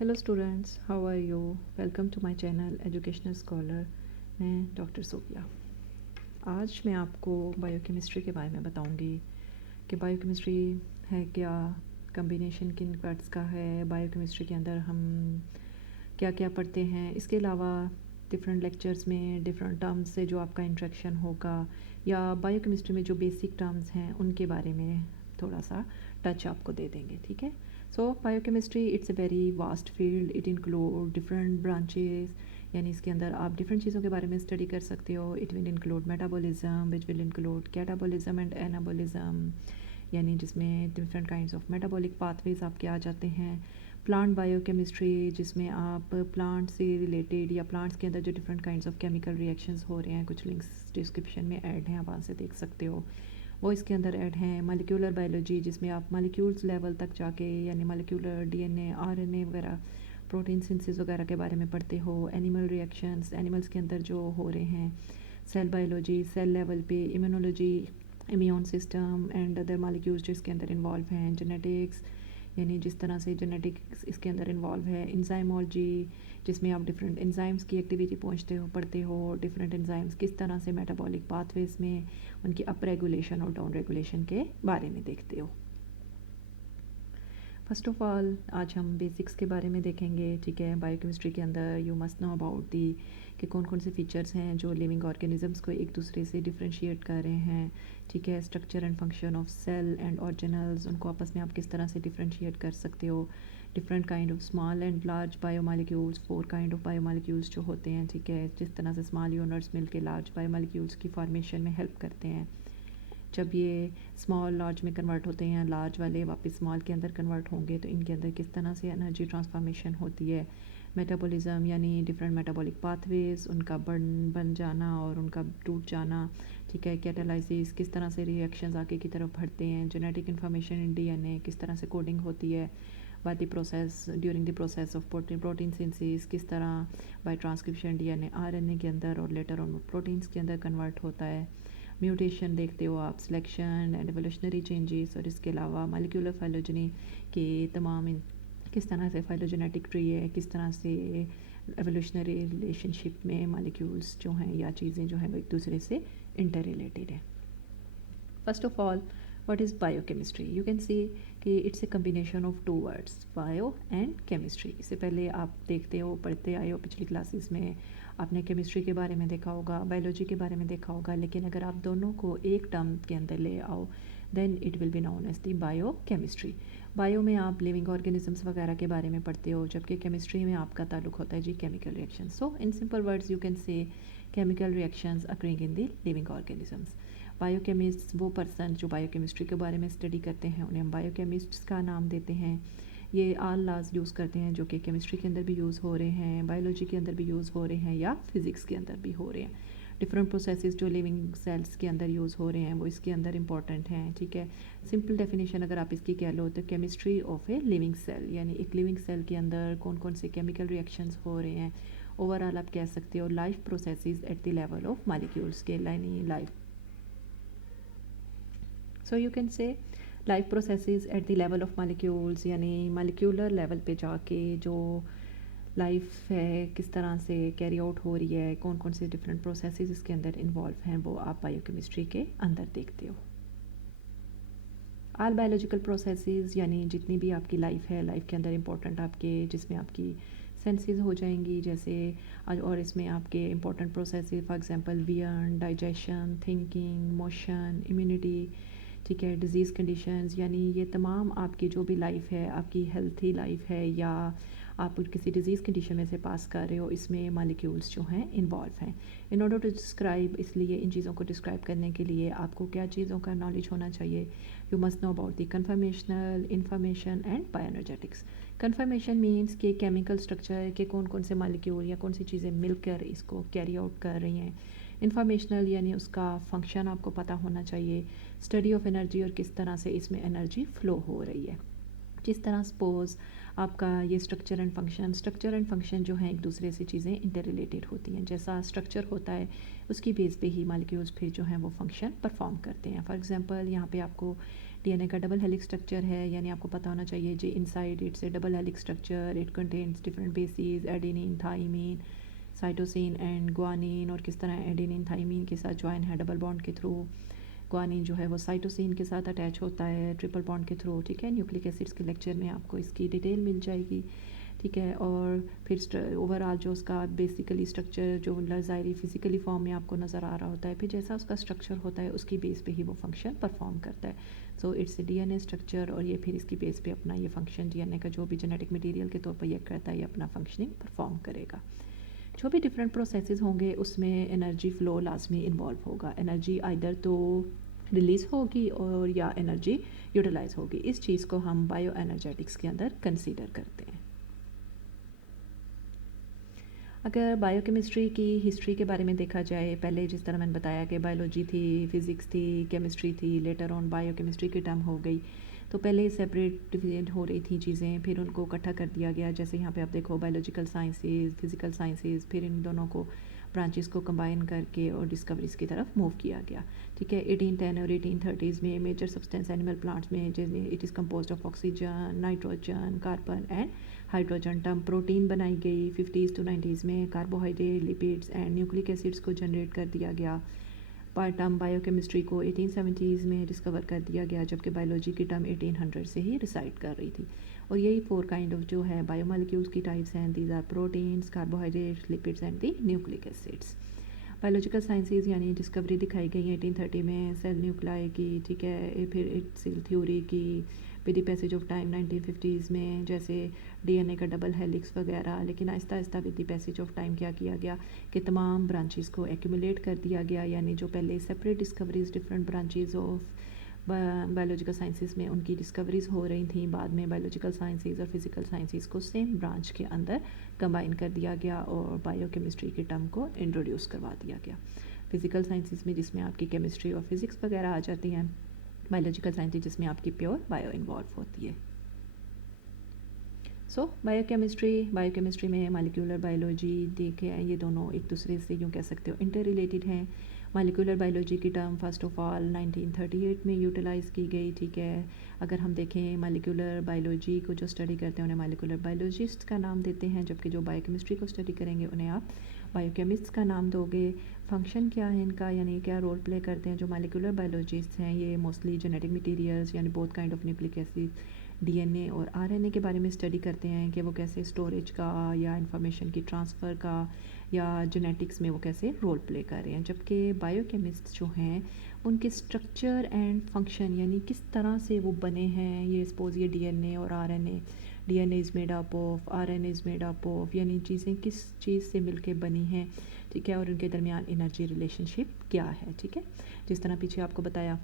Hello students, how are you? Welcome to my channel Educational Scholar. मैं doctor Sophia. आज मैं आपको biochemistry के बारे में बताऊंगी कि बायोकेमिस्ट्री है क्या, कम्बिनेशन किन पार्ट्स का है, बायोकेमिस्ट्री के अंदर हम क्या क्या पढ़ते हैं। इसके अलावा डिफरेंट लेक्चर्स में डिफरेंट टर्म्स से जो आपका इंट्रैक्शन होगा, या बायोकेमिस्ट्री में जो बेसिक टर्म्स हैं उनके बारे में थोड़ा सा टच आपको दे देंगे। ठीक है। So biochemistry it's a very vast field, it include different branches, यानी इसके अंदर आप डिफरेंट चीज़ों के बारे में स्टडी कर सकते हो। It will include metabolism, which will include catabolism and anabolism, यानी जिसमें different kinds of metabolic pathways आपके आ जाते हैं। प्लांट बायोकेमिस्ट्री, जिसमें आप प्लांट से रिलेटेड या प्लांट्स के अंदर जो different kinds of chemical reactions हो रहे हैं, कुछ लिंक्स डिस्क्रिप्शन में ऐड हैं, आप वहाँ से देख सकते हो, वो इसके अंदर ऐड हैं। मॉलिक्यूलर बायोलॉजी, जिसमें आप मॉलिक्यूल्स लेवल तक जाके यानी मॉलिक्यूलर डीएनए, आरएनए वगैरह, प्रोटीन सिंथेसिस वगैरह के बारे में पढ़ते हो। एनिमल रिएक्शंस, एनिमल्स के अंदर जो हो रहे हैं। सेल बायोलॉजी, सेल लेवल पे immunology, immune system and other molecules जो इसके अंदर इन्वॉल्व हैं। जेनेटिक्स, यानी जिस तरह से जेनेटिक्स इसके अंदर इन्वॉल्व है। इंजाइमोलॉजी, जिसमें आप डिफरेंट एंजाइम्स की एक्टिविटी पढ़ते हो, डिफरेंट एंजाइम्स किस तरह से मेटाबॉलिक पाथवेज में उनकी अप रेगुलेशन और डाउन रेगुलेशन के बारे में देखते हो। फर्स्ट ऑफ ऑल आज हम बेसिक्स के बारे में देखेंगे। ठीक है। बायोकेमिस्ट्री के अंदर you must know about the कि कौन कौन से फीचर्स हैं जो लिविंग ऑर्गेनिजम्स को एक दूसरे से डिफ्रेंशिएट कर रहे हैं। ठीक है। Structure and function of cell and organelles, उनको आपस में आप किस तरह से डिफ्रेंशिएट कर सकते हो। Different kind of small and large biomolecules, 4 kind of biomolecules जो होते हैं। ठीक है। जिस तरह से स्मॉल यूनिट्स मिलके लार्ज बायोमॉलिक्यूल्स की फॉर्मेशन में हेल्प करते हैं। जब ये स्मॉल लार्ज में कन्वर्ट होते हैं, लार्ज वाले वापस स्मॉल के अंदर कन्वर्ट होंगे, तो इनके अंदर किस तरह से एनर्जी ट्रांसफॉर्मेशन होती है। मेटाबॉलिज्म, यानी डिफरेंट मेटाबॉलिक पाथवेज, उनका बन जाना और उनका टूट जाना। ठीक है। कैटालाइसिस, किस तरह से रिएक्शंस आगे की तरफ बढ़ते हैं। जेनेटिक इन्फॉर्मेशन इन डीएनए, किस तरह से कोडिंग होती है। By the process, during the process of protein synthesis, किस तरह बाय ट्रांसक्रिप्शन डीएनए आरएनए के अंदर और लेटर ऑन प्रोटीन्स के अंदर कन्वर्ट होता है। म्यूटेशन देखते हो आप, सिलेक्शन एंड एवोल्यूशनरी चेंजेस, और इसके अलावा मॉलिक्यूलर फाइलोजनी के तमाम किस तरह से फाइलोजेनेटिक ट्री है, किस तरह से एवोल्यूशनरी रिलेशनशिप में मॉलिक्यूल्स जो हैं या चीज़ें जो हैं वो एक दूसरे से इंटर रिलेटेड है। First of all, what is biochemistry? You can see कि it's a combination of two words, bio and chemistry. इससे पहले आप देखते हो, पढ़ते आए हो पिछली क्लासेस में, आपने केमिस्ट्री के बारे में देखा होगा, बायोलॉजी के बारे में देखा होगा, लेकिन अगर आप दोनों को एक टर्म के अंदर ले आओ, then it will be known as the biochemistry. Bio में आप लिविंग ऑर्गेनिजम्स वगैरह के बारे में पढ़ते हो, जबकि केमिस्ट्री में आपका ताल्लुक होता है जी chemical reaction. So in simple words you can say chemical reactions occurring in the living organisms. Biochemist वो पर्सन जो बायोकेमिस्ट्री के बारे में स्टडी करते हैं, उन्हें हम बायोकेमिस्ट्स का नाम देते हैं। ये आल लाज यूज़ करते हैं जो कि केमिस्ट्री के अंदर भी यूज़ हो रहे हैं, बायोलॉजी के अंदर भी यूज़ हो रहे हैं, या फिज़िक्स के अंदर भी हो रहे हैं। डिफरेंट प्रोसेसेस जो लिविंग सेल्स के अंदर यूज़ हो रहे हैं वो इसके अंदर इंपॉर्टेंट हैं। ठीक है। सिंपल डेफिनेशन अगर आप इसकी कह लो तो chemistry of a living cell, यानी एक लिविंग सेल के अंदर कौन कौन से केमिकल रिएक्शंस हो रहे हैं। ओवरऑल आप कह सकते हो life processes at the level of molecules के, यानी लाइफ, सो यू कैन से life processes at the level of molecules, यानी मॉलिक्यूलर लेवल पे जाके जो लाइफ है किस तरह से कैरी आउट हो रही है, कौन कौन से डिफरेंट प्रोसेसेस इसके अंदर इन्वॉल्व हैं, वो आप बायोकेमिस्ट्री के अंदर देखते हो। आल बायोलॉजिकल प्रोसेसेस, यानी जितनी भी आपकी लाइफ है, लाइफ के अंदर इंपॉर्टेंट आपके, जिसमें आपकी सेंसेस हो जाएंगी जैसे, और इसमें आपके important processes for example vein, digestion, thinking, motion, immunity. ठीक है। डिजीज़ कंडीशंस, यानी ये तमाम आपकी जो भी लाइफ है, आपकी हेल्थी लाइफ है या आप किसी डिजीज़ कंडीशन में से पास कर रहे हो, इसमें मॉलिक्यूल्स जो हैं इन्वॉल्व हैं। इन ऑर्डर टू डिस्क्राइब, इसलिए इन चीज़ों को डिस्क्राइब करने के लिए आपको क्या चीज़ों का नॉलेज होना चाहिए। You must know about the conformational, information and bioenergetics. Conformation means कि केमिकल स्ट्रक्चर के कौन कौन से मॉलिक्यूल या कौन सी चीज़ें मिलकर इसको कैरी आउट कर रही हैं। इंफॉर्मेशनल, यानी उसका फंक्शन आपको पता होना चाहिए। स्टडी ऑफ एनर्जी, और किस तरह से इसमें एनर्जी फ़्लो हो रही है। जिस तरह सपोज़ आपका ये स्ट्रक्चर एंड फंक्शन जो हैं एक दूसरे से चीज़ें इंटर रिलेटेड होती हैं। जैसा स्ट्रक्चर होता है उसकी बेस पे ही मॉलिक्यूल्स फिर जो हैं वो फंक्शन परफॉर्म करते हैं। फॉर एग्जांपल यहाँ पे आपको डीएनए का डबल हेलिक्स स्ट्रक्चर है, यानी आपको पता होना चाहिए जी inside it's a double helix structure, it contains different basis adenine, thymine, cytosine and guanine, और किस तरह एडेनिन थाइमिन के साथ ज्वाइन है डबल बॉन्ड के थ्रू। ग्वानिन जो है वो साइटोसिन के साथ अटैच होता है ट्रिपल बॉन्ड के थ्रू, ठीक है। न्यूक्लिक एसिड्स के लेक्चर में आपको इसकी डिटेल मिल जाएगी, ठीक है। और फिर ओवरऑल जो उसका बेसिकली स्ट्रक्चर जो ज़ाहिरी फिजिकली फॉर्म में आपको नज़र आ रहा होता है, फिर जैसा उसका स्ट्रक्चर होता है उसकी बेस पे ही वो फंक्शन परफॉर्म करता है। So it's a DNA structure, और ये फिर इसकी बेस पे अपना ये फंक्शन डीएनए का जो भी जेनेटिक मटेरियल के तौर पर ये करता है, ये अपना फंक्शनिंग परफॉर्म करेगा। जो भी डिफरेंट प्रोसेसेस होंगे उसमें एनर्जी फ़्लो लाजमी इन्वॉल्व होगा। एनर्जी आइदर तो रिलीज़ होगी और या एनर्जी यूटिलाइज होगी। इस चीज़ को हम बायो एनर्जेटिक्स के अंदर कंसीडर करते हैं। अगर बायोकेमिस्ट्री की हिस्ट्री के बारे में देखा जाए, पहले जिस तरह मैंने बताया कि बायोलॉजी थी, फिज़िक्स थी, केमिस्ट्री थी, लेटर ऑन बायोकेमिस्ट्री की टर्म हो गई, तो पहले सेपरेट डिफरेंट हो रही थी चीज़ें, फिर उनको इकट्ठा कर दिया गया। जैसे यहाँ पे आप देखो बायोलॉजिकल साइंसेज, फिज़िकल साइंसेज, फिर इन दोनों को ब्रांचेस को कंबाइन करके और डिस्कवरीज की तरफ मूव किया गया, ठीक है। 1810 और 1830s में मेजर सब्सटेंस एनिमल प्लांट्स में जिसमें it is composed of oxygen, nitrogen, carbon and hydrogen term protein बनाई गई। 50s to 90s में carbohydrate, lipids and nucleic acids को जनरेट कर दिया गया। पर टर्म बायोकेमिस्ट्री को 1870s में डिस्कवर कर दिया गया, जबकि बायोलॉजी की टर्म 1800 से ही रिसाइड कर रही थी। और यही 4 काइंड ऑफ जो है बायोमोलिक्यूल्स की टाइप्स हैं, these are proteins, carbohydrates, lipids and the nucleic acids. Biological sciences यानी डिस्कवरी दिखाई गई है 1830 में सेल न्यूक्लाई की, ठीक है। फिर सेल थ्योरी की with the passage of time 1950s में, जैसे डीएनए का डबल हेलिक्स वगैरह। लेकिन Aahista Aahista with the passage of time क्या किया गया कि तमाम ब्रांचेस को एक्यूमुलेट कर दिया गया, यानी जो पहले separate discoveries different branches of biological sciences में उनकी डिस्कवरीज हो रही थी, बाद में बायोलॉजिकल साइंसेज और फिजिकल साइंसेज को सेम ब्रांच के अंदर कंबाइन कर दिया गया और बायोकेमिस्ट्री के टर्म को इंट्रोड्यूस करवा दिया गया। फिजिकल साइंसेज में जिसमें आपकी केमिस्ट्री और फिजिक्स वगैरह आ जाती हैं, बायोलॉजिकल साइंसेज जिसमें आपकी प्योर बायो इन्वॉल्व होती है। सो बायोकेमिस्ट्री में मॉलिक्यूलर बायोलॉजी देखे, ये दोनों एक दूसरे से यूँ कह सकते हो इंटर रिलेटेड हैं। मॉलिक्यूलर बायोलॉजी की टर्म फर्स्ट ऑफ ऑल 1938 में यूटिलाइज़ की गई, ठीक है। अगर हम देखें मॉलिक्यूलर बायोलॉजी को जो स्टडी करते हैं उन्हें मॉलिक्यूलर बायोलॉजिस्ट का नाम देते हैं, जबकि जो बायोकेमिस्ट्री को स्टडी करेंगे उन्हें आप बायोकेमिस्ट का नाम दोगे। फंक्शन क्या है इनका, यानी क्या रोल प्ले करते हैं जो मॉलिक्यूलर बायोलॉजिस्ट हैं, ये मोस्टली जेनेटिक मटीरियल्स यानी both kind of nucleic acid, DNA और आरएनए के बारे में स्टडी करते हैं कि वो कैसे स्टोरेज का या इंफॉर्मेशन की ट्रांसफ़र का या जेनेटिक्स में वो कैसे रोल प्ले कर रहे हैं। जबकि बायोकेमिस्ट जो हैं उनके स्ट्रक्चर एंड फंक्शन यानी किस तरह से वो बने हैं, ये सपोज ये डीएनए और RNA, DNA is made up of, RNA is made up of, यानी चीज़ें किस चीज़ से मिलके बनी हैं, ठीक है। और उनके दरमियान एनर्जी रिलेशनशिप क्या है, ठीक है। जिस तरह पीछे आपको बताया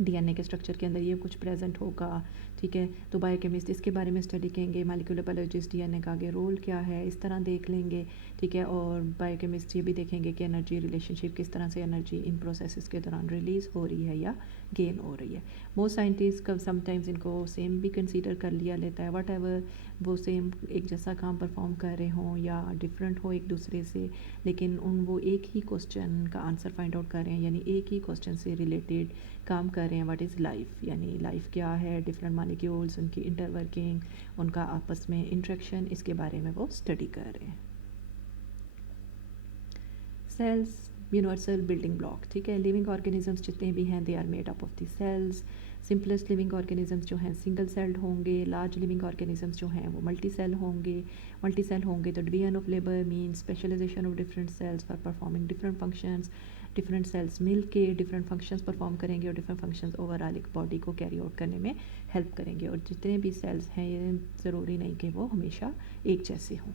डीएनए के स्ट्रक्चर के अंदर ये कुछ प्रेजेंट होगा, ठीक है। तो बायोकेमिस्ट इसके बारे में स्टडी करेंगे, मॉलिक्यूलर बायोलॉजिस्ट डीएनए का आगे रोल क्या है, इस तरह देख लेंगे, ठीक है। और बायोकेमिस्ट ये भी देखेंगे कि एनर्जी रिलेशनशिप किस तरह से एनर्जी इन प्रोसेसेस के दौरान रिलीज़ हो रही है या गेन हो रही है। मोस्ट साइंटिस्ट का समटाइम्स इनको सेम भी कंसीडर कर लिया लेता है, वट एवर वो सेम एक जैसा काम परफॉर्म कर रहे हों या डिफरेंट हो एक दूसरे से, लेकिन वो एक ही क्वेश्चन का आंसर फाइंड आउट कर रहे हैं, यानी एक ही क्वेश्चन से रिलेटेड काम कर रहे हैं। व्हाट इज़ लाइफ, यानी लाइफ क्या है, डिफरेंट मॉलिक्यूल्स, उनकी इंटरवर्किंग, उनका आपस में इंट्रैक्शन, इसके बारे में वो स्टडी कर रहे हैं। सेल्स यूनिवर्सल बिल्डिंग ब्लॉक, ठीक है। लिविंग ऑर्गेनिजम्स जितने भी हैं they are made up of the cells. Simplest living organisms जो हैं सिंगल सेल्ड होंगे, लार्ज लिविंग ऑर्गेनिजम्स जो हैं वो मल्टी सेल होंगे तो division of labour mean specialisation of different cells for performing different functions. Different cells मिल के डिफरेंट फंक्शंस परफॉर्म करेंगे और डिफरेंट फंक्शंस ओवरऑल एक बॉडी को कैरी आउट करने में हेल्प करेंगे। और जितने भी सेल्स हैं ये ज़रूरी नहीं कि वो हमेशा एक जैसे हों।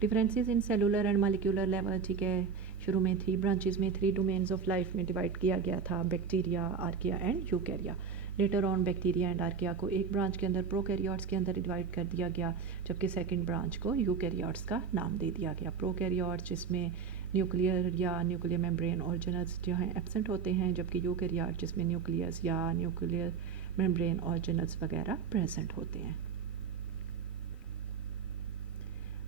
Differences in cellular and molecular level, ठीक है। शुरू में 3 ब्रांचेस में 3 डोमेन्स ऑफ लाइफ में डिवाइड किया गया था, bacteria, archaea and यूकैरिया। Later on bacteria and archaea को एक ब्रांच के अंदर प्रोकैरियोट्स के अंदर डिवाइड कर दिया गया, जबकि सेकंड ब्रांच को यूकैरियोट्स का नाम दे दिया गया। प्रोकैरियोट्स जिसमें न्यूक्लियर या न्यूक्लियर मेम्ब्रेन ऑर्गेनल्स जो हैं एब्सेंट होते हैं, जबकि यूकैरियोट जिसमें न्यूक्लियस या न्यूक्लियर मेम्ब्रेन ऑर्गेनल्स वगैरह प्रेजेंट होते हैं।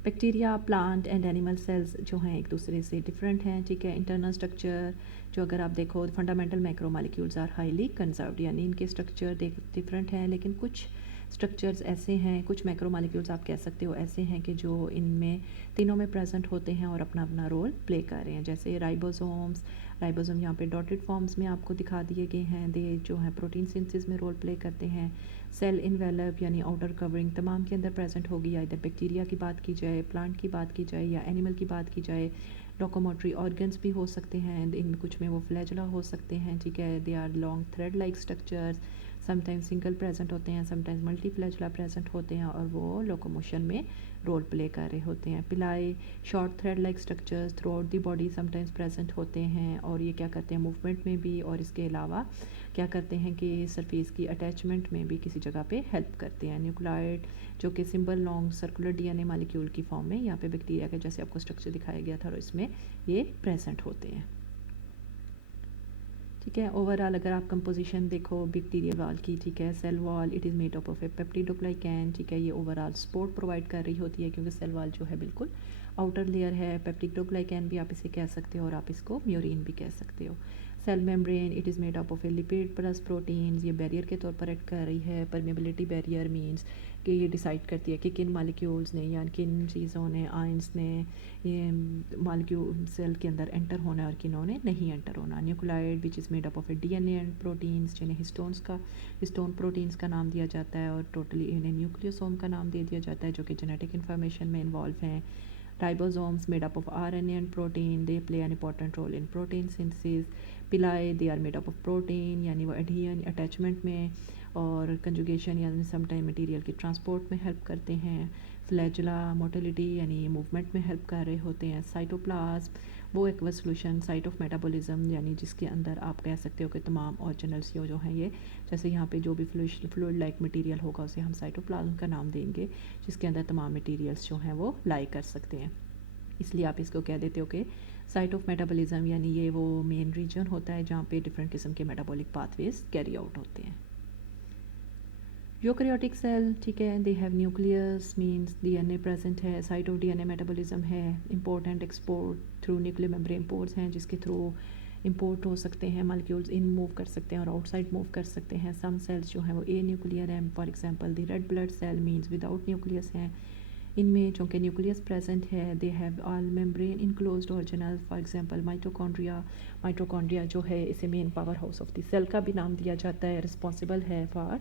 Bacteria, plant and animal cells जो हैं एक दूसरे से डिफरेंट हैं, ठीक है। इंटरनल स्ट्रक्चर जो अगर आप देखो, fundamental macromolecules are highly conserved, यानी इनके स्ट्रक्चर डिफरेंट हैं, लेकिन कुछ स्ट्रक्चर्स ऐसे हैं, कुछ मैक्रोमोलिक्यूल्स आप कह सकते हो ऐसे हैं कि जो इनमें तीनों में प्रेजेंट होते हैं और अपना अपना रोल प्ले कर रहे हैं। जैसे राइबोसोम्स, राइबोसोम यहाँ पे डॉटेड फॉर्म्स में आपको दिखा दिए गए हैं, दे जो है प्रोटीन सिंथेसिस में रोल प्ले करते हैं। सेल इन्वेलप यानी आउटर कवरिंग तमाम के अंदर प्रेजेंट होगी, या इधर बैक्टीरिया की बात की जाए, प्लांट की बात की जाए या एनिमल की बात की जाए। लोकोमोटरी ऑर्गन्स भी हो सकते हैं, इन कुछ में वो फ्लैजुला हो सकते हैं, ठीक है। They are long thread like structures, sometimes single present होते हैं, समटाइम्स मल्टी फ्लैजुला प्रेजेंट होते हैं और वो लोकोमोशन में रोल प्ले कर रहे होते हैं। पिलाई, short thread like structures through out the body sometimes present होते हैं और ये क्या करते हैं मूवमेंट में भी, और इसके अलावा क्या करते हैं कि सरफेस की अटैचमेंट में भी किसी जगह पे हेल्प करते हैं। न्यूक्लियोइड जो कि simple long circular DNA molecule की फॉर्म में यहाँ पे बैक्टीरिया का जैसे आपको स्ट्रक्चर दिखाया गया था और इसमें ये प्रेजेंट होते हैं, ठीक है। ओवरऑल अगर आप कंपोजिशन देखो बैक्टीरियल वॉल की, ठीक है, cell wall it is made up of a peptidoglycan, ठीक है। ये ओवरऑल सपोर्ट प्रोवाइड कर रही होती है क्योंकि सेल वॉल जो है बिल्कुल आउटर लेयर है। पेप्टिडोग्लाइकैन भी आप इसे कह सकते हो और आप इसको म्यूरिन भी कह सकते हो। Cell membrane it is made up of a lipid plus proteins, ये बैरियर के तौर पर एक्ट कर रही है। परमेबिलिटी बैरियर मीन्स कि ये डिसाइड करती है कि किन मालिक्यूल्स ने या किन चीज़ों ने, आयंस ने ये मालिक्यूल सेल के अंदर एंटर होना है और किनों ने नहीं एंटर होना। Nucleoid which is made up of A DNA and proteins, जिन्हें हिस्टोन प्रोटीन्स का नाम दिया जाता है और टोटली इन्हें न्यूक्लियोसोम का नाम दे दिया जाता है जो कि जेनेटिक इन्फॉर्मेशन में इन्वॉल्व हैं। Ribosomes made up of RNA and protein, they play an important role in protein synthesis. पिलाई they are made up of protein, यानी वो adhesion attachment में और conjugation यानी sometime material की transport में help करते हैं। फ्लैजुला मोटिलिटी यानी मूवमेंट में हेल्प कर रहे होते हैं। साइटोप्लाज्म वो एक सॉल्यूशन साइट ऑफ मेटाबॉलिज्म, यानी जिसके अंदर आप कह सकते हो कि तमाम ऑर्गेनल्स जो हैं ये, जैसे यहाँ पे जो भी फ्लूइड लाइक मटेरियल होगा उसे हम साइटोप्लाज्म का नाम देंगे, जिसके अंदर तमाम मटेरियल्स जो हैं वो लाई कर सकते हैं। इसलिए आप इसको कह देते हो कि साइट ऑफ मेटाबॉलिज्म, यानी ये वो मेन रीजन होता है जहाँ पे डिफरेंट किस्म के मेटाबॉलिक पाथवेज कैरी आउट होते हैं। यूकैरियोटिक सेल, ठीक है, they have nucleus means DNA present है, साइट ऑफ डीएनए मेटाबॉलिज्म है, important export through nuclear membrane pores हैं जिसके थ्रू इंपोर्ट हो सकते हैं मॉलिक्यूल्स, इन मूव कर सकते हैं और आउटसाइड मूव कर सकते हैं। सम सेल्स जो हैं वो ए न्यूक्लियर हैं, for example the red blood cell means without nucleus हैं। इनमें चूँकि न्यूक्लियस प्रेजेंट है, they have all membrane enclosed organelle, for example mitochondria जो है इसे main power house of the cell का भी नाम दिया जाता है, रिस्पॉन्सिबल है for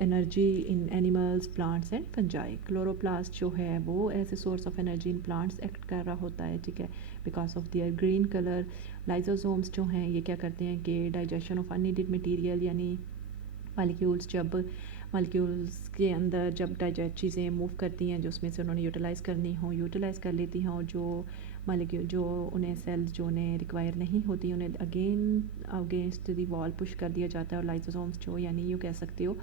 energy in animals, plants and fungi. Chloroplast जो है वो as a source of energy in plants act कर रहा होता है, ठीक है, because of their green colour. Lysosomes जो हैं ये क्या करते हैं कि डाइजेशन ऑफ अननीडेड मटेरियल, यानी मालिक्यूल्स के अंदर जब डाइजेस्ट चीज़ें मूव करती हैं जो उसमें से उन्होंने यूटिलाइज़ करनी हो, यूटिलाइज़ कर लेती हैं, और जो मालिक्यूल जो उन्हें सेल्स जो उन्हें रिक्वायर नहीं होती उन्हें again against the wall push कर दिया जाता है। और लाइसोसोम्स जो, यानी यूँ कह सकते हो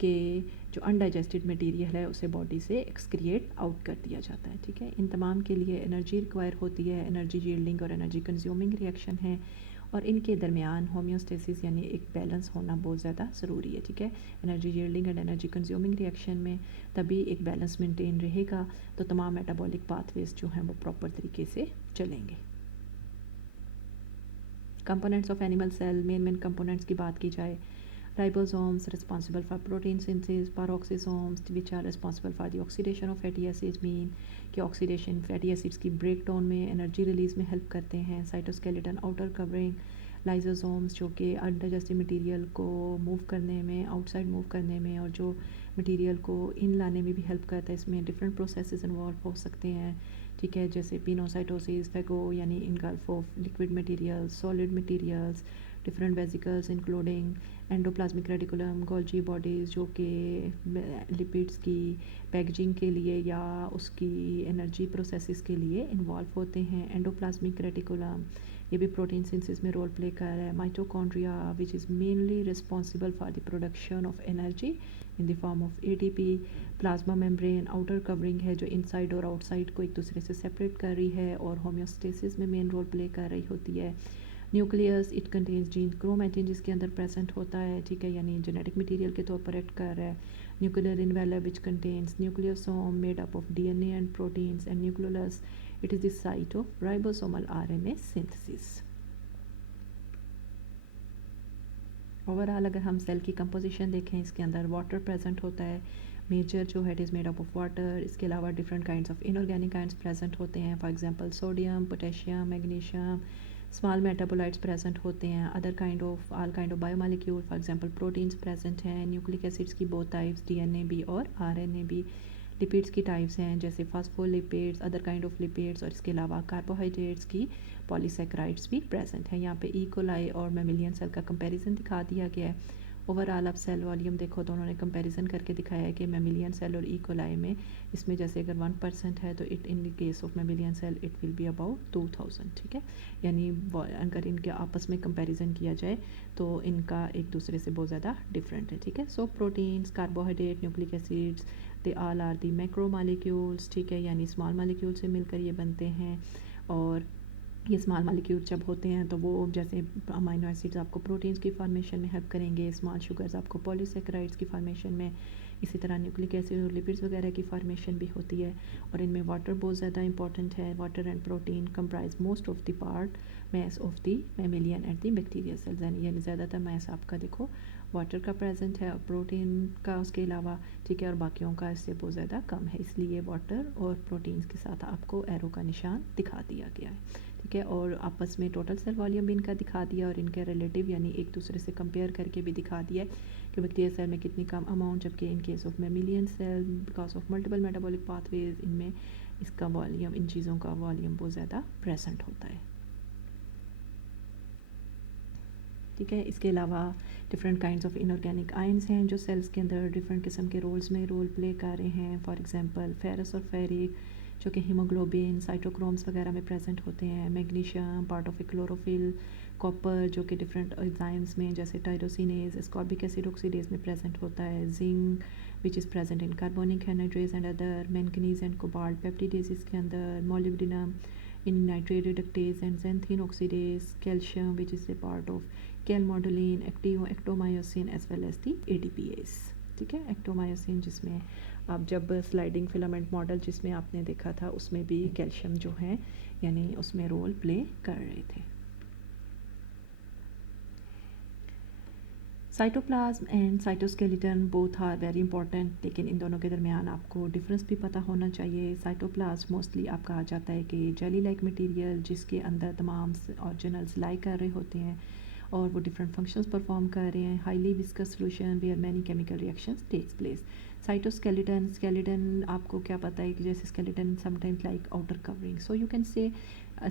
कि जो अनडाइजेस्टेड मटेरियल है उसे बॉडी से एक्सक्रिएट आउट कर दिया जाता है, ठीक है। इन तमाम के लिए एनर्जी रिक्वायर होती है, एनर्जी यील्डिंग और एनर्जी कंज्यूमिंग रिएक्शन है, और इनके दरमियान होम्योस्टेसिस यानी एक बैलेंस होना बहुत ज़्यादा ज़रूरी है, ठीक है। Energy yielding and energy consuming reaction में तभी एक बैलेंस मेंटेन रहेगा तो तमाम मेटाबॉलिक पाथवेज जो हैं वो प्रॉपर तरीके से चलेंगे। Components of animal cell, main components की बात की जाए, ribosomes responsible for protein synthesis, peroxisomes which are responsible for the oxidation of fatty acids, mean कि ऑक्सीडेशन फैटी एसिड्स की ब्रेक डाउन में, एनर्जी रिलीज में हेल्प करते हैं। साइटोस्केलेटन आउटर कवरिंग, लाइजोसोम्स जो कि अनडाइजेस्टेड मटेरियल को मूव करने में, आउटसाइड मूव करने में और जो मटेरियल को इन लाने में भी हेल्प करता है। इसमें डिफरेंट प्रोसेसेस इन्वॉल्व हो सकते हैं, ठीक है, जैसे पिनोसाइटोसिस, फैगो यानी engulf of liquid materials, solid materials, different vesicles including endoplasmic reticulum, Golgi bodies जो कि लिपिड्स की पैकेजिंग के लिए या उसकी एनर्जी प्रोसेसेस के लिए इन्वॉल्व होते हैं। एंडोप्लाज्मिक रेटिकुलम ये भी प्रोटीन सिंथेसिस में रोल प्ले कर रहा है। Mitochondria which is mainly responsible for the production of energy in the form of ATP. Plasma membrane outer covering है जो इनसाइड और आउटसाइड को एक दूसरे से सेपरेट कर रही है और होम्योस्टेसिस में मेन रोल प्ले कर रही होती है। Nucleus it contains gene chromatin जिसके अंदर प्रेजेंट होता है, ठीक है, यानी जेनेटिक मटेरियल के तौर पर एक्ट कर रहा है। nuclear envelope which contains nucleosome made up of DNA and proteins, and nucleolus, it is the site of ribosomal RNA synthesis. Overall अगर हम सेल की कंपोजिशन देखें, इसके अंदर वाटर प्रेजेंट होता है, मेजर जो है it is made up of water. इसके अलावा different kinds of inorganic kinds present होते हैं, for example sodium, potassium, magnesium. Small metabolites present होते हैं, other kind of all kind of biomolecule, for example proteins present हैं, nucleic acids की both types, DNA भी और आरएनए भी. Lipids की टाइप्स हैं जैसे phospholipids, other kind of lipids, और इसके अलावा कार्बोहाइड्रेट्स की पॉलीसेक्राइड्स भी प्रेजेंट हैं. यहाँ पे ई कोलाई और मैमिलियन सेल का कंपैरिजन दिखा दिया गया है. ओवरऑल आप सेल वॉल्यूम देखो तो उन्होंने कंपैरिजन करके दिखाया है कि मैमिलियन सेल और ई कोलाई में, इसमें जैसे अगर 1% है तो it in the case of mammalian cell it will be about 2000. ठीक है, यानी अगर इनके आपस में कंपैरिजन किया जाए तो इनका एक दूसरे से बहुत ज़्यादा डिफरेंट है. ठीक है, so proteins, carbohydrate, nucleic acids, they all are the macro molecules. ठीक है, यानी स्मॉल मालिक्यूल से मिलकर ये बनते हैं. और ये स्मॉल मालिक्यूल जब होते हैं तो वो जैसे अमाइनो एसिड्स आपको प्रोटीन्स की फॉर्मेशन में हेल्प करेंगे, स्मॉल शुगर्स आपको पॉलीसेक्राइड्स की फॉर्मेशन में, इसी तरह न्यूक्लिक एसिड और लिपिड्स वगैरह की फॉर्मेशन भी होती है. और इनमें वाटर बहुत ज़्यादा इंपॉर्टेंट है. Water and protein comprise most of the part mass of the mammalian and the bacterial cells. यानी ज़्यादातर मैस आपका देखो वाटर का प्रेजेंट है और प्रोटीन का उसके अलावा. ठीक है, और बाकियों का इससे बहुत ज़्यादा कम है, इसलिए वाटर और प्रोटीन्स के साथ आपको एरो का निशान दिखा दिया गया है. ठीक है, और आपस में टोटल सेल वॉल्यूम भी इनका दिखा दिया और इनके रिलेटिव यानी एक दूसरे से कंपेयर करके भी दिखा दिया है कि बैक्टीरियल सेल में कितनी कम अमाउंट, जबकि in case of mammalian cell because of multiple metabolic pathways इनमें इसका वॉल्यूम, इन चीज़ों का वॉल्यूम बहुत ज़्यादा प्रेजेंट होता है. ठीक है, इसके अलावा different kinds of inorganic ions हैं जो सेल्स के अंदर डिफरेंट किस्म के रोल्स में रोल प्ले कर रहे हैं. फॉर एग्जांपल फेरस और फेरिक जो कि हीमोग्लोबिन, साइटोक्रोम्स वगैरह में प्रेजेंट होते हैं. Magnesium part of A chlorophyll. Copper जो कि डिफरेंट एंजाइम्स में जैसे टायरोसिनेज, एस्कॉर्बिक एसिड ऑक्सीडेज में प्रेजेंट होता है. Zinc which is present in carbonic anhydrase and other. Manganese and cobalt peptidase के अंदर. Molybdenum in nitrate reductase and xanthine oxidase. Calcium which is a part of calmodulin, ectomyosin as well as the ADPase. ठीक है, एक्टोमायोसिन जिसमें आप जब sliding filament model जिसमें आपने देखा था उसमें भी कैल्शियम जो है यानी उसमें रोल प्ले कर रहे थे. Cytoplasm and cytoskeleton both are very important, लेकिन इन दोनों के दरमियान आपको डिफरेंस भी पता होना चाहिए. साइटोप्लाज्म मोस्टली आप कहा जाता है कि जेली लाइक मटेरियल जिसके अंदर तमाम ऑर्गेनल्स लाई कर रहे होते हैं और वो डिफरेंट फंक्शंस परफॉर्म कर रहे हैं. Highly viscous solution where many chemical reactions takes place. Cytoskeleton, skeleton आपको क्या पता है कि जैसे skeleton sometimes like outer covering, so you can say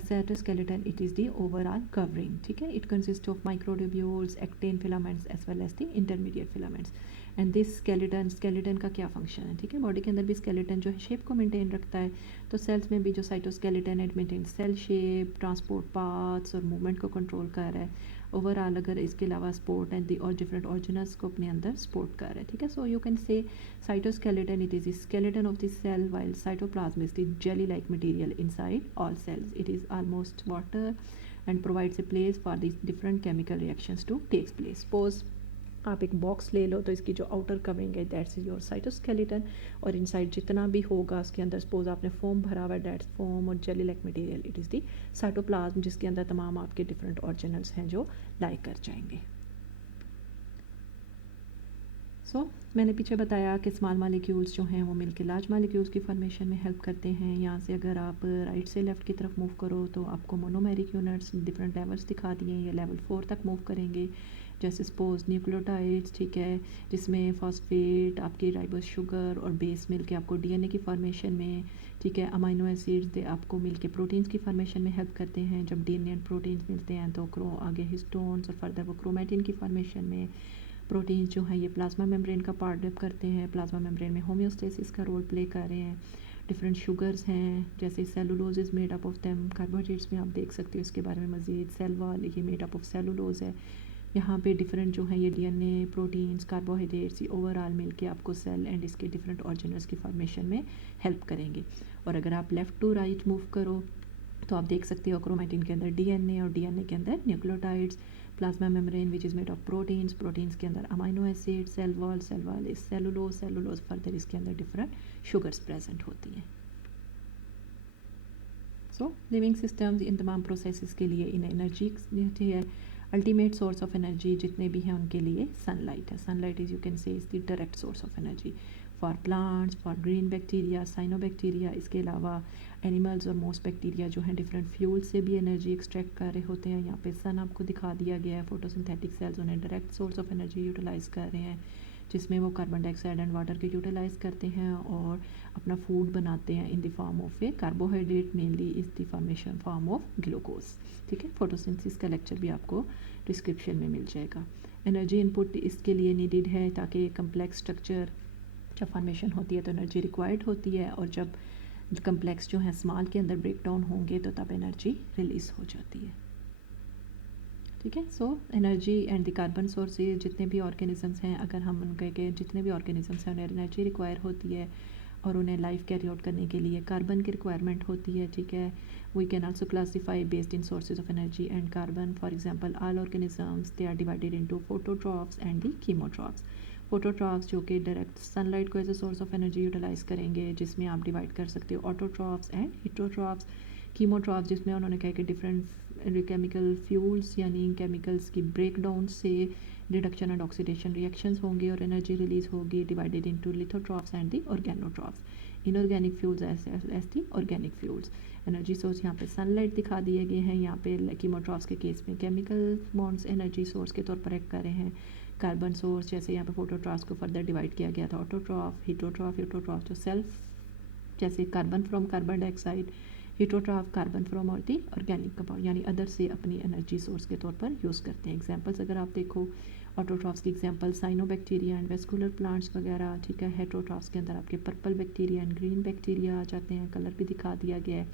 cytoskeleton it is the overall covering. ठीक है, it consists of microtubules, actin filaments as well as the intermediate filaments. And this skeleton का क्या फंक्शन है. ठीक है, body के अंदर भी स्केलेटन जो है शेप को मेंटेन रखता है, तो सेल्स में भी जो cytoskeleton it maintain cell shape, transport paths और मूवमेंट को कंट्रोल कर रहा है. ओवरऑल अगर इसके अलावा स्पोर्ट एंड दी और डिफरेंट ऑर्गेनल्स को अपने अंदर सपोर्ट कर रहा है. ठीक है, सो यू कैन से cytoskeleton it is the skeleton of the cell while cytoplasm is the jelly like material inside all cells. It is almost water and provides a place for these different chemical reactions to take place. Suppose आप एक box ले लो तो इसकी जो outer covering है that's your cytoskeleton, और inside जितना भी होगा उसके अंदर सपोज आपने फोम भरा हुआ है दैट्स फोम, और jelly like material it is the cytoplasm जिसके अंदर तमाम आपके डिफरेंट ऑर्गेनल्स हैं जो लाई कर जाएंगे. सो मैंने पीछे बताया कि स्मॉल मालिक्यूल्स जो हैं वो मिलकर लार्ज मालिक्यूल्स की फॉर्मेशन में हेल्प करते हैं. यहाँ से अगर आप राइट से लेफ़्ट की तरफ मूव करो तो आपको मोनोमेरिक यूनिट्स डिफरेंट लेवल्स दिखा दिए हैं. ये लेवल 4 तक मूव करेंगे. जैसे सपोज न्यूक्लियोटाइड्स, ठीक है, जिसमें फॉस्फेट आपकी राइबोस शुगर और बेस मिल के आपको डीएनए की फॉर्मेशन में, ठीक है, अमाइनो एसिड्स आपको मिल के प्रोटीन्स की फॉर्मेशन में हेल्प करते हैं. जब डीएनए एंड प्रोटीन्स मिलते हैं तो आगे हिस्टोन्स और फर्दर वो क्रोमेटिन की फॉर्मेशन में. प्रोटीन्स जो है ये प्लाज्मा मेम्ब्रेन का पार्ट करते हैं. प्लाज्मा मेम्ब्रेन में होम्योस्टेसिस का रोल प्ले कर रहे हैं. डिफरेंट शुगर्स हैं जैसे cellulose is made up of them. Carbohydrates में आप देख सकते हो इसके बारे में मज़ीद. सेल वॉल ये मेड अप ऑफ सेलुलोज है. यहाँ पे डिफरेंट जो है ये डीएनए, प्रोटीन्स, कार्बोहाइड्रेट्स ये ओवरऑल मिलके आपको सेल एंड इसके डिफरेंट ऑर्गेनल्स की फॉर्मेशन में हेल्प करेंगे. और अगर आप लेफ़्ट टू राइट मूव करो तो आप देख सकते हो क्रोमेटिन के अंदर डीएनए और डीएनए के अंदर nucleotides. Plasma membrane which is made of proteins, proteins के अंदर amino acid, cell wall is cellulose, cellulose further इसके अंदर डिफरेंट शुगर्स प्रेजेंट होती हैं। सो लिविंग सिस्टम्स इन तमाम प्रोसेसेस के लिए इन एनर्जी है। अल्टीमेट सोर्स ऑफ एनर्जी जितने भी हैं उनके लिए सनलाइट है। सनलाइट इज़ यू कैन से is the direct source of energy for plants, for green bacteria, cyanobacteria. इसके अलावा एनिमल्स और मोस्ट बैक्टीरिया जो हैं डिफरेंट फ्यूल से भी एनर्जी एक्सट्रैक्ट कर रहे होते हैं। यहाँ पे सन आपको दिखा दिया गया है, फोटोसिंथेटिक सेल्स उन्हें direct source of energy utilise कर रहे हैं, जिसमें वो कार्बन डाइऑक्साइड एंड वाटर को यूटिलाइज़ करते हैं और अपना फूड बनाते हैं in the form of a carbohydrate, mainly is the formation form of glucose. ठीक है, फोटोसिंथेसिस का लेक्चर भी आपको डिस्क्रिप्शन में मिल जाएगा। एनर्जी इनपुट इसके लिए नीडेड है ताकि कम्प्लेक्स स्ट्रक्चर जब फॉर्मेशन होती है तो एनर्जी रिक्वायर्ड होती है, और जब कम्प्लेक्स जो है स्मॉल के अंदर ब्रेक डाउन होंगे तो तब एनर्जी रिलीज़ हो जाती है। ठीक है, so energy and the carbon sources जितने भी ऑर्गेनिजम्स हैं, अगर हम उनके के जितने भी ऑर्गेनिजम्स हैं उन्हें एनर्जी रिक्वायर होती है और उन्हें लाइफ कैरी आउट करने के लिए कार्बन की रिक्वायरमेंट होती है। ठीक है, we can also classify based in sources of energy and carbon. For example all organisms they are divided into phototrophs and the chemotrophs. Phototrophs जो कि डायरेक्ट सनलाइट को as a source of energy utilise करेंगे, जिसमें आप divide कर सकते हो autotrophs and हिटोट्रॉप्स। कीमोट्रॉप्स जिसमें उन्होंने कहा कि डिफरेंट केमिकल फ्यूल्स यानी केमिकल्स की ब्रेकडाउन से रिडक्शन एंड ऑक्सीडेशन रिएक्शंस होंगे और एनर्जी रिलीज होगी, divided into lithotrophs and the organotrophs. Inorganic fuels as the organic fuels. Energy source यहाँ पे सनलाइट दिखा दिए गए हैं, यहाँ पे कीमोट्रॉप्स के केस में केमिकल बॉन्ड्स एनर्जी सोर्स के तौर पर एक्ट कर रहे हैं। कार्बन सोर्स जैसे यहाँ पे फोटोट्रॉप्स को फर्दर डिवाइड किया गया था ऑटोट्रॉप, हिटोट्रॉप जो सेल्फ जैसे carbon from carbon dioxide, heterotroph carbon from और दी ऑर्गेनिक कंपाउंड यानी अदर से अपनी एनर्जी सोर्स के तौर पर यूज़ करते हैं। एग्जांपल्स अगर आप देखो ऑटोट्रॉप्स की example cyanobacteria and vascular plants वगैरह। ठीक है, हेटरोट्रॉप्स के अंदर आपके purple bacteria and green bacteria आ जाते हैं, कलर भी दिखा दिया गया है।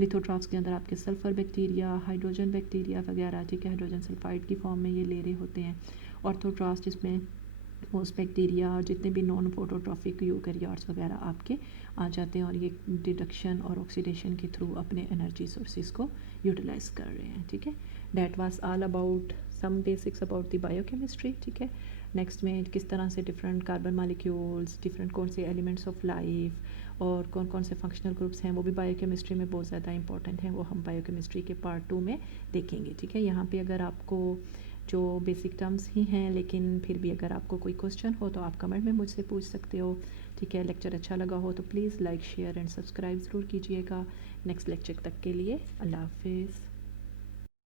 लिथोट्रॉप्स के अंदर आपके सल्फर बैक्टीरिया, हाइड्रोजन बैक्टीरिया वगैरह। ठीक है, हाइड्रोजन सल्फाइड की फॉर्म में ये ले रहे होते हैं। ऑर्थोट्रॉप्स जिसमें होस्ट बैक्टीरिया और जितने भी नॉन फोटोट्रॉफिक यूकैरियोट्स वगैरह आपके आ जाते हैं और ये डिडक्शन और ऑक्सीडेशन के थ्रू अपने एनर्जी सोर्सेज को यूटिलाइज कर रहे हैं। ठीक है, that was all about some basics about the biochemistry. ठीक है, नेक्स्ट में किस तरह से डिफरेंट कार्बन मालिक्यूल्स, डिफरेंट कौन से एलिमेंट्स ऑफ लाइफ और कौन कौन से फंक्शनल ग्रुप्स हैं वो भी बायोकेमिस्ट्री में बहुत ज़्यादा इंपॉर्टेंट हैं, वो हम बायोकेमिस्ट्री के पार्ट 2 में देखेंगे। ठीक है, यहाँ पे अगर आपको जो बेसिक टर्म्स ही हैं, लेकिन फिर भी अगर आपको कोई क्वेश्चन हो तो आप कमेंट में मुझसे पूछ सकते हो। ठीक है, लेक्चर अच्छा लगा हो तो please like share and subscribe ज़रूर कीजिएगा। नेक्स्ट लेक्चर तक के लिए अल्लाह हाफिज़।